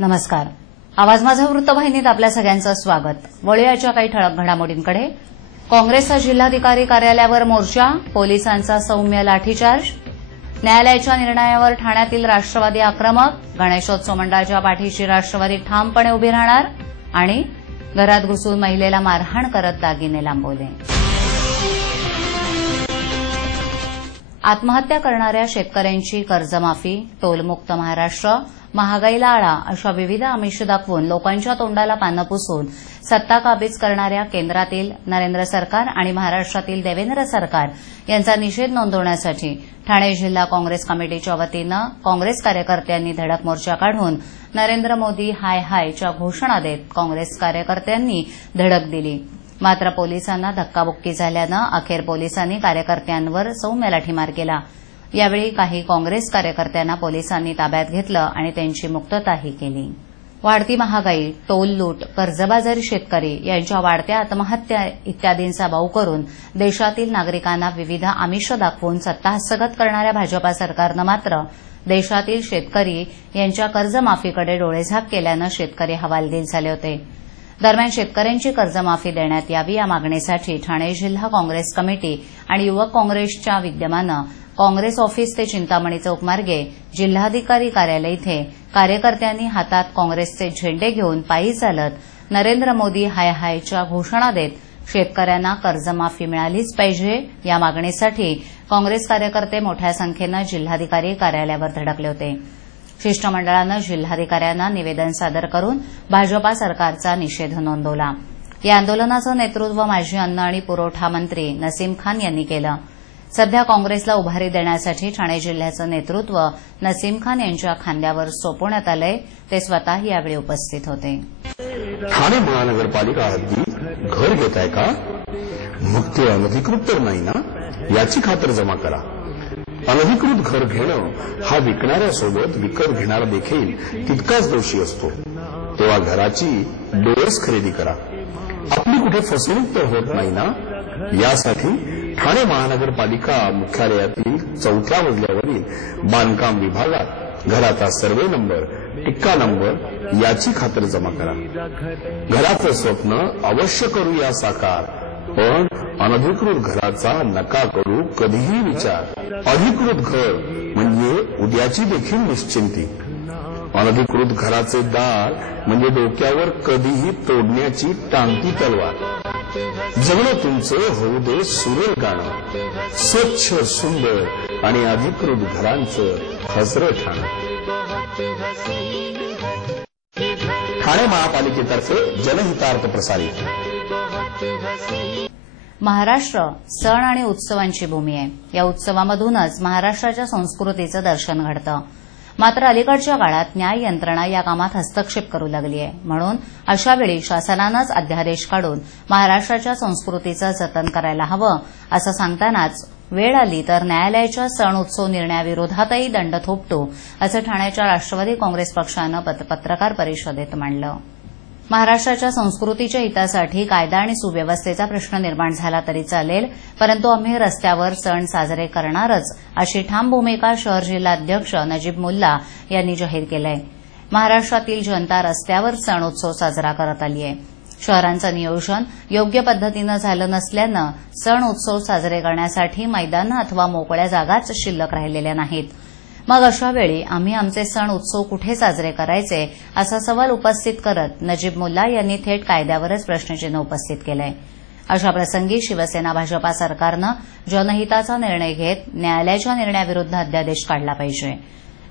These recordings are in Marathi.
नमस्कार. आवाज माझा वृत्तवाहिनीत आपल्या सगळ्यांचं स्वागत. वळूयाच्या काही ठळक घडामोडींकडे. काँग्रेसचा जिल्हाधिकारी कार्यालयावर मोर्चा, पोलिसांचा सौम्य लाठीचार्ज. न्यायालयाच्या निर्णयावर ठाण्यातील राष्ट्रवादी आक्रमक, गणेशोत्सव मंडळाच्या पाठीशी राष्ट्रवादी ठामपणे उभी राहणार. आणि घरात घुसून महिलेला मारहाण करत दागिने लांबवले. आत्महत्या करणाऱ्या शेतकऱ्यांची कर्जमाफी, टोलमुक्त महाराष्ट्र, महागाईला आळा अशा विविध आमिष दाखवून लोकांच्या तोंडाला पानं पुसून सत्ता काबीज करणाऱ्या केंद्रातील नरेंद्र सरकार आणि महाराष्ट्रातील देवेंद्र सरकार यांचा निषेध नोंदवण्यासाठी ठाणे जिल्हा काँग्रेस कमिटीच्या वतीनं काँग्रेस कार्यकर्त्यांनी धडक मोर्चा काढून नरेंद्र मोदी हाय हायच्या घोषणा देत काँग्रेस कार्यकर्त्यांनी धडक दिली. मात्र पोलिसांना धक्काबुक्की झाल्यानं अखेर पोलिसांनी कार्यकर्त्यांवर सौम्य लाठीमार केला. यावेळी काही काँग्रेस कार्यकर्त्यांना पोलिसांनी ताब्यात घेतलं आणि त्यांची मुक्तताही केली. वाढती महागाई, टोल लूट, कर्जबाजारी शेतकरी यांच्या वाढत्या आत्महत्या इत्यादींचा बाऊ करून देशातील नागरिकांना विविध आमिष दाखवून सत्ता हस्तगत करणाऱ्या भाजपा सरकारनं मात्र देशातील शेतकरी यांच्या कर्जमाफीकडे डोळेझाक केल्यानं शेतकरी हवालदिल झाले होते. दरम्यान शेतकऱ्यांची कर्जमाफी देण्यात यावी या मागणीसाठी ठाणे जिल्हा काँग्रेस कमिटी आणि युवक काँग्रेसच्या विद्यमानं काँग्रेस ऑफिस ते चिंतामणी चौक मार्गे जिल्हाधिकारी कार्यालय इथे कार्यकर्त्यांनी हातात काँग्रेसचे झेंडे घेऊन पायी चालत नरेंद्र मोदी हाय हायच्या घोषणा देत शेतकऱ्यांना कर्जमाफी मिळालीच पाहिजे या मागणीसाठी काँग्रेस कार्यकर्ते मोठ्या संख्येनं जिल्हाधिकारी कार्यालयावर धडकले होते. शिष्टमंडळानं जिल्हाधिकाऱ्यांना निवेदन सादर करून भाजपा सरकारचा निषेध नोंदवला. या आंदोलनाचं नेतृत्व माजी अन्न आणि पुरवठा मंत्री नसीम खान यांनी केलं. सध्या काँग्रेसला उभारी देण्यासाठी ठाणे जिल्ह्याचं नेतृत्व नसीम खान यांच्या खांद्यावर सोपवण्यात आलंय. ते स्वतः यावेळी उपस्थित होते. ठाणे महानगरपालिका हद्दीत घर घेताय का? मग ते अनधिकृत तर नाही ना, याची खातर जमा करा. अनधिकृत घर घेणं हा विकणाऱ्यासोबत विकत घेणारा देखील तितकाच दोषी असतो. तेव्हा घराची डोळस खरेदी करा. आपली कुठे फसवणूक तर होत नाही ना, यासाठी ठाणे महानगरपालिका मुख्यालयातील 4थ्या मजल्यावरील बांधकाम विभागात घराचा सर्वे नंबर, टिक्का नंबर याची खातर जमा करा. घराचं स्वप्न अवश्य करूया साकार, पण अनधिकृत घराचा नका करू कधीही विचार. अधिकृत घर म्हणजे उद्याची देखील निश्चिंती. अनधिकृत घराचे दार म्हणजे डोक्यावर कधीही तोडण्याची टांगती तलवार. जगणं तुमचं होऊ दे सुरेल गाणं, स्वच्छ सुंदर आणि अधिकृत घरांचं हजरं ठाणं. ठाणे महापालिकेतर्फे जनहितार्थ प्रसारित. महाराष्ट्र सण आणि उत्सवांची भूमी आहे. या उत्सवामधूनच महाराष्ट्राच्या संस्कृतीचं दर्शन घडतं. मात्र अलीकडच्या काळात न्याय यंत्रणा या कामात हस्तक्षेप करू लागली आहे. म्हणून अशावेळी शासनानंच अध्यादेश काढून महाराष्ट्राच्या संस्कृतीचं जतन करायला हवं असं सांगतानाच वेळ आली तर न्यायालयाच्या सण उत्सव निर्णयाविरोधातही दंड थोपटू असं ठाण्याच्या राष्ट्रवादी काँग्रेस पक्षानं पत्रकार परिषदेत मांडलं. महाराष्ट्राच्या संस्कृतीच्या हितासाठी कायदा आणि सुव्यवस्थेचा प्रश्न निर्माण झाला तरी चालेल, परंतु आम्ही रस्त्यावर सण साजरे करणारच अशी ठाम भूमिका शहर जिल्हाध्यक्ष नजीब मुल्ला यांनी जाहीर केली आहे. महाराष्ट्रातील जनता रस्त्यावर सण उत्सव साजरा करत आली आहे. शहरांचं नियोजन योग्य पद्धतीनं झालं नसल्यानं सण उत्सव साजरे करण्यासाठी मैदानं अथवा मोकळ्या जागाच शिल्लक राहिलेल्या नाहीत. मग अशावेळी आम्ही आमचे सण उत्सव कुठे साजरे करायचे असा सवाल उपस्थित करत नजीब मुल्ला यांनी थेट कायद्यावरच प्रश्नचिन्ह उपस्थित केलंय. अशा प्रसंगी शिवसेना भाजपा सरकारनं जनहिताचा निर्णय घेत न्यायालयाच्या निर्णयाविरुद्ध अध्यादेश काढला पाहिजे.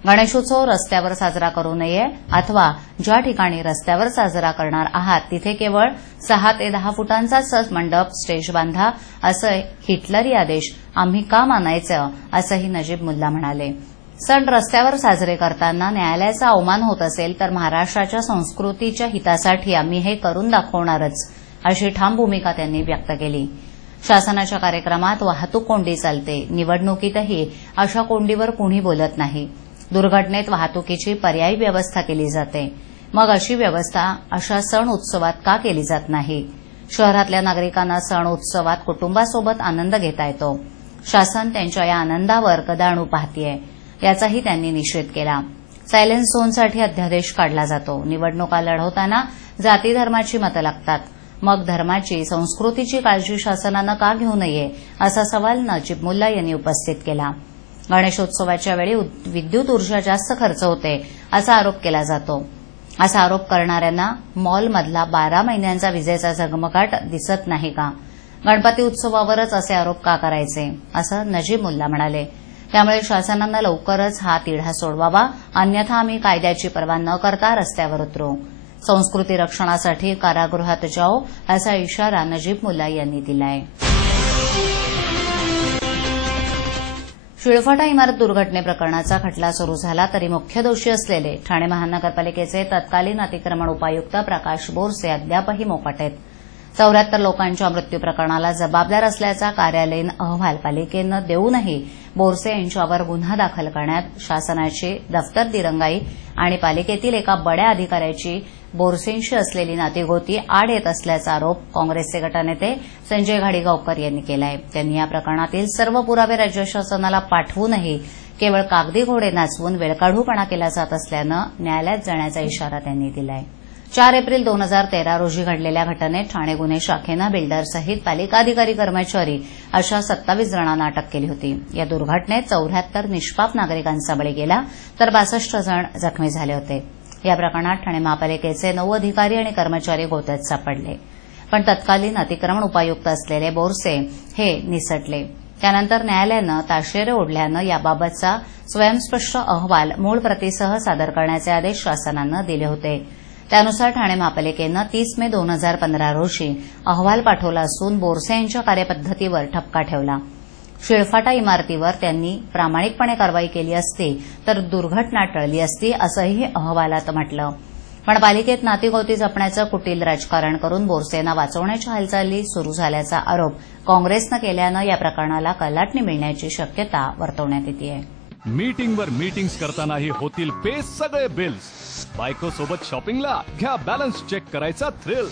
गणेशोत्सव रस्त्यावर साजरा करू नये अथवा ज्या ठिकाणी रस्त्यावर साजरा करणार आहात तिथे केवळ 6 ते 10 फुटांचाच मंडप, स्टेज बांधा असं हिटलरी आदेश आम्ही का मानायचं असंही नजीब मुल्ला म्हणाले. सण रस्त्यावर साजरे करताना न्यायालयाचा अवमान होत असेल तर महाराष्ट्राच्या संस्कृतीच्या हितासाठी आम्ही हे करून दाखवणारच अशी ठाम भूमिका त्यांनी व्यक्त केली. शासनाच्या कार्यक्रमात वाहतूक कोंडी चालते, निवडणुकीतही अशा कोंडीवर कुणी बोलत नाही. दुर्घटनेत वाहतुकीची पर्यायी व्यवस्था केली जाते. मग अशी व्यवस्था अशा सण उत्सवात का केली जात नाही? शहरातल्या नागरिकांना सण उत्सवात कुटुंबासोबत आनंद घेता येतो. शासन त्यांच्या या आनंदावर कदाणू पाहतेय याचाही त्यांनी निषेध केला. सायलेन्स झोनसाठी अध्यादेश काढला जातो. निवडणुका लढवताना जाती धर्माची मतं लागतात. मग धर्माची, संस्कृतीची काळजी शासनानं का घेऊ नये, असा सवाल नजीब मुल्ला यांनी उपस्थित केला. गणेशोत्सवाच्या वेळी विद्युत ऊर्जा जास्त खर्च होते असा आरोप केला जातो. असा आरोप करणाऱ्यांना मॉलमधला 12 महिन्यांचा विजेचा झगमगाट दिसत नाही का? गणपती उत्सवावरच असे आरोप का करायचे, असं नजीब मुल्ला म्हणाले. त्यामुळे शासनानं लवकरच हा तिढा सोडवावा, अन्यथा आम्ही कायद्याची पर्वा न करता रस्त्यावर उतरू. संस्कृती रक्षणासाठी कारागृहात जाओ, असा इशारा नजीब मुल्ला यांनी दिलाय. शिळफाटा इमारत दुर्घटनेप्रकरणाचा खटला सुरू झाला तरी मुख्य दोषी असलेले ठाणे महानगरपालिकेचे तत्कालीन अतिक्रमण उपायुक्त प्रकाश बोरसे अद्यापही मोकाट आहेत. 74 लोकांच्या मृत्यू प्रकरणाला जबाबदार असल्याचा कार्यालयीन अहवाल पालिकेनं देऊनही बोरसे यांच्यावर गुन्हा दाखल करण्यात शासनाची दफ्तर दिरंगाई आणि पालिकेतील एका बड्या अधिकाऱ्याची बोरसेंशी असलेली नातीगोती आड येत असल्याचा आरोप काँग्रेसचे गटनेते संजय घाडीगावकर यांनी केला आहे. त्यांनी या प्रकरणातील सर्व पुरावे राज्य शासनाला पाठवूनही केवळ कागदी घोडे नाचवून वेळकाढूपणा केला जात असल्यानं न्यायालयात जाण्याचा इशारा त्यांनी दिला आहे. 4 एप्रिल 2013 रोजी घडलेल्या घटनेत ठाणे गुन्हे शाखेनं बिल्डरसहित पालिकाधिकारी, कर्मचारी अशा 27 जणांना अटक केली होती. या दुर्घटनेत 74 निष्पाप नागरिकांचा बळी गेला तर 62 जण जखमी झाले होते. या प्रकरणात ठाणे महापालिकेचे 9 अधिकारी आणि कर्मचारी गोत्यात सापडले. पण तत्कालीन अतिक्रमण उपायुक्त असलेले बोरसे हे निसटले. त्यानंतर न्यायालयानं ताशेरे ओढल्यानं याबाबतचा स्वयंस्पष्ट अहवाल मूळ प्रतीसह सादर करण्याचे आदेश शासनानं दिले होते. त्यानुसार ठाणे महापालिकेनं 30 मे 2015 रोजी अहवाल पाठवला असून बोरसे यांच्या कार्यपद्धतीवर ठपका ठेवला. शिळफाटा इमारतीवर त्यांनी प्रामाणिकपणे कारवाई केली असती तर दुर्घटना टळली असती, असंही अहवालात म्हटलं. पण पालिकेत नातीगोती जपण्याचं कुटील राजकारण करून बोरसेंना वाचवण्याच्या हालचाली सुरू झाल्याचा आरोप काँग्रेसनं केल्यानं या प्रकरणाला कलाटणी मिळण्याची शक्यता वर्तवण्यात येतेय. मीटिंगवर मीटिंग्स करतानाही होतील पे सगळे बिल्स. बायको सोबत शॉपिंगला घ्या बॅलन्स चेक करायचा थ्रिल.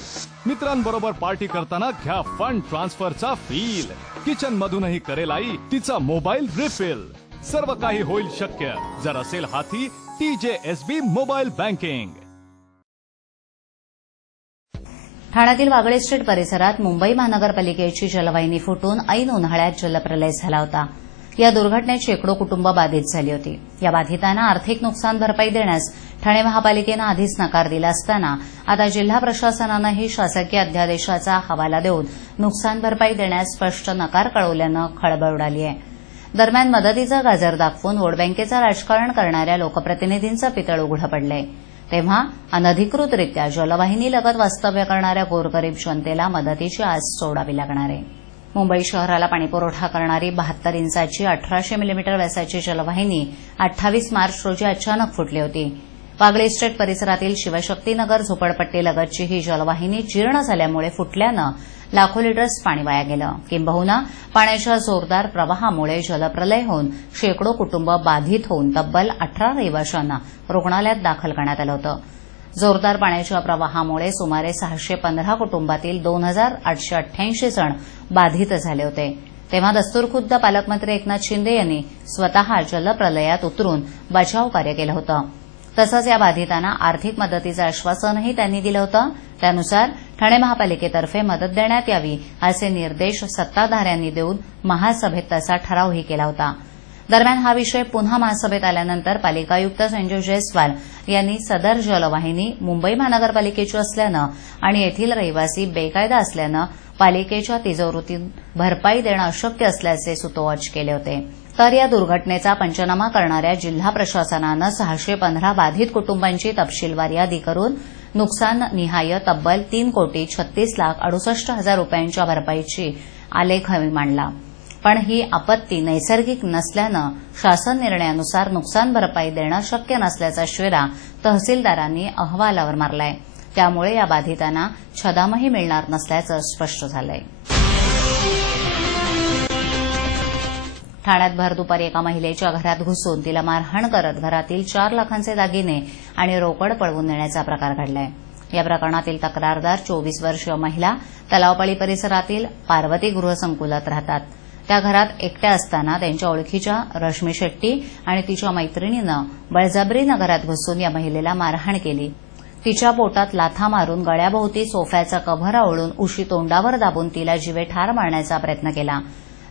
मित्रांबरोबर पार्टी करताना घ्या फंड ट्रान्सफरचा फील. किचन मधूनही करेल आई तिचा मोबाईल रिफिल. सर्व काही होईल शक्य जर असेल हाती TJSB मोबाईल बँकिंग. ठाण्यातील वागळे स्ट्रीट परिसरात मुंबई महानगरपालिकेची जलवाहिनी फुटून ऐन उन्हाळ्यात जलप्रलय झाला होता. या दुर्घटनेत शेकडो कुटुंब बाधित झाली होती. या बाधितांना आर्थिक नुकसान भरपाई देण्यास ठाणे महापालिकेनं आधीच नकार दिला असताना आता जिल्हा प्रशासनानंही शासकीय अध्यादेशाचा हवाला देऊन नुकसान भरपाई देण्यास स्पष्ट नकार कळवल्यानं खळबळ उडाली आहे. दरम्यान मदतीचा गाजर दाखवून वोट बँकेचं राजकारण करणाऱ्या लोकप्रतिनिधींचं पितळ उघडं पडलंय. तेव्हा अनधिकृतरित्या जलवाहिनीलगत वास्तव्य करणाऱ्या गोरगरीब जनतेला मदतीची आस सोडावी लागणार आहे. मुंबई शहराला पाणीपुरवठा करणारी 72 इंचाची 1800 मिलीमीटर व्यासाची जलवाहिनी 28 मार्च रोजी अचानक फुटली होती. वागळे इस्टेट परिसरातील शिवशक्तीनगर झोपडपट्टीलगतची ही जलवाहिनी जीर्ण झाल्यामुळे फुटल्यानं लाखो लिटर्स पाणी वाया गेलं. किंबहुना पाण्याच्या जोरदार प्रवाहामुळे जलप्रलय होऊन शेकडो कुटुंब बाधित होऊन तब्बल 18 रहिवाशांना रुग्णालयात दाखल करण्यात आलं होतं. जोरदार पाण्याच्या प्रवाहामुळे सुमारे 615 कुटुंबातील 2888 जण बाधित झाले होते. तेव्हा दस्तूरखुद्द पालकमंत्री एकनाथ शिंदे यांनी स्वतः जलप्रलयात उतरून बचाव कार्य केलं होतं. तसंच या बाधितांना आर्थिक मदतीचं आश्वासनही त्यांनी दिलं होतं. त्यानुसार ठाणे महापालिकेतर्फे मदत देण्यात यावी असे निर्देश सत्ताधाऱ्यांनी देऊन महासभेत तसा ठरावही केला होता. दरम्यान हा विषय पुन्हा महासभेत आल्यानंतर पालिका आयुक्त संजय जयस्वाल यांनी सदर जलवाहिनी मुंबई महानगरपालिकेची असल्यानं आणि येथील रहिवासी बेकायदा असल्यानं पालिकेच्या तिजोरीतून भरपाई देणं अशक्य असल्याचे सुतोवाच केले होते. तर या दुर्घटनेचा पंचनामा करणाऱ्या जिल्हा प्रशासनानं 615 बाधित कुटुंबांची तपशीलवार यादी करून नुकसान निहाय तब्बल 3,36,68,000 रुपयांच्या भरपाईची आलेख मांडला. पण ही आपत्ती नैसर्गिक नसल्यानं शासन निर्णयानुसार नुकसान भरपाई देणं शक्य नसल्याचा शेरा तहसीलदारांनी अहवालावर मारलाय. त्यामुळे या बाधितांना छदामही मिळणार नसल्याचं स्पष्ट झालंय. ठाण्यात भर दुपारी एका महिलेच्या घरात घुसून तिला मारहाण करत घरातील 4 लाखांचे दागिने आणि रोकड पळवून नेण्याचा प्रकार घडलाय. या प्रकरणातील तक्रारदार 24 वर्षीय महिला तलावपाळी परिसरातील पार्वती गृहसंकुलात राहतात. त्या घरात एकट्या असताना त्यांच्या ओळखीच्या रश्मी शेट्टी आणि तिच्या मैत्रिणीनं बळजबरीनं घरात घुसून या महिलेला मारहाण केली. तिच्या पोटात लाथा मारून गळ्याभोवती सोफ्याचा कव्हर आवळून उशी तोंडावर दाबून तिला जीवे ठार मारण्याचा प्रयत्न केला.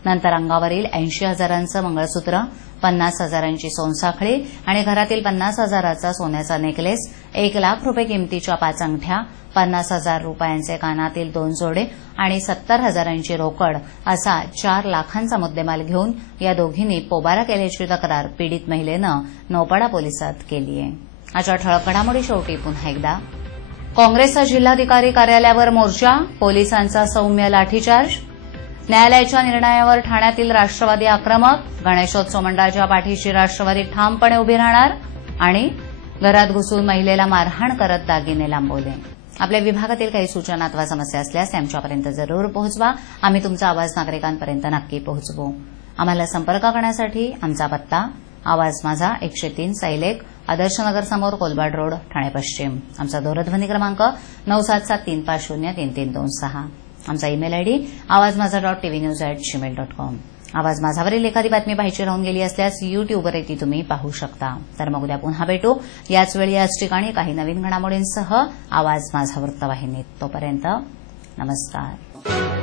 नंतर अंगावरील 80,000चं मंगळसूत्र, 50,000ची सोनसाखळी आणि घरातील 50,000चा सोन्याचा नेकलेस, 1 लाख रुपये किमतीच्या 5 अंगठ्या, 50,000 रुपयांचे कानातील 2 जोडे आणि 70,000ची रोकड असा 4 लाखांचा मुद्देमाल घेऊन या दोघींनी पोबारा केल्याची तक्रार पीडित महिलेनं नौपाडा पोलिसात केली आहे. आजच्या ठळक घडामोडी शेवटी पुन्हा एकदा. काँग्रेसचा जिल्हाधिकारी कार्यालयावर मोर्चा, पोलिसांचा सौम्य लाठीचार्ज. न्यायालयाच्या निर्णयावर ठाण्यातील राष्ट्रवादी आक्रमक, गणेशोत्सव मंडळाच्या पाठीशी राष्ट्रवादी ठामपणे उभी राहणार. आणि घरात घुसून महिलेला मारहाण करत दागिने लांबवले. आपल्या विभागातील काही सूचना अथवा समस्या असल्यास ते आमच्यापर्यंत जरूर पोहोचवा. आम्ही तुमचा आवाज नागरिकांपर्यंत नक्की पोहोचवू. आम्हाला संपर्क करण्यासाठी आमचा पत्ता आवाज माझा 103 सैलेख, आदर्शनगर समोर, कोलबाड रोड, ठाणे पश्चिम. आमचा दूरध्वनी क्रमांक 9773033326. आमचा ईमेल आयडी awazmaza.tvnews@gmail.com. आवाज माझावरील एखादी बातमी पाहिजे राहून गेली असल्यास युट्यूबवर ती तुम्ही पाहू शकता. तर मग उद्या पुन्हा भेटू याच वेळी याच ठिकाणी काही नवीन घडामोडींसह आवाज माझा वृत्तवाहिनीत. तोपर्यंत नमस्कार.